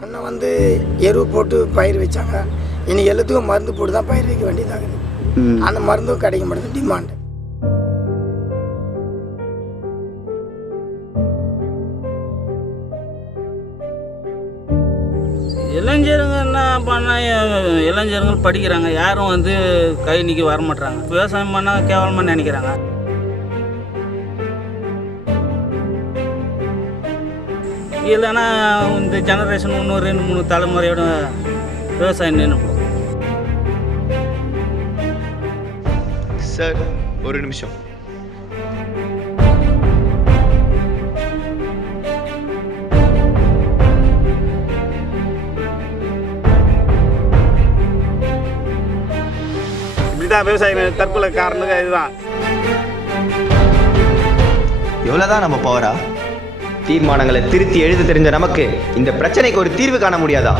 முன்ன வந்து எரு போட்டு பயிர் வச்சாங்க, இன்னைக்கு எல்லாத்துக்கும் மருந்து போட்டு தான் பயிர் வைக்க வேண்டியதாகுது. அந்த மருந்தும் கிடைக்க மாட்டேங்குது, டிமாண்டு. இளைஞருங்க என்ன பண்ணால் இளைஞர்கள் படிக்கிறாங்க, யாரும் வந்து கை நீக்கி வரமாட்றாங்க. விவசாயம் பண்ணால் கேவலமாக நினைக்கிறாங்க. இல்லைன்னா இந்த ஜெனரேஷன் இன்னும் 2-3 தலைமுறையோட விவசாயம் நின்று போகும். சார் ஒரு நிமிஷம். இப்படிதான் விவசாயிகள் தற்கொலை காரணம் இதுதான். எவ்வளோதான் நம்ம பவரா? தீர்மானங்களை திருத்தி எழுத தெரிஞ்ச நமக்கு இந்த பிரச்சனைக்கு ஒரு தீர்வு காண முடியாதா?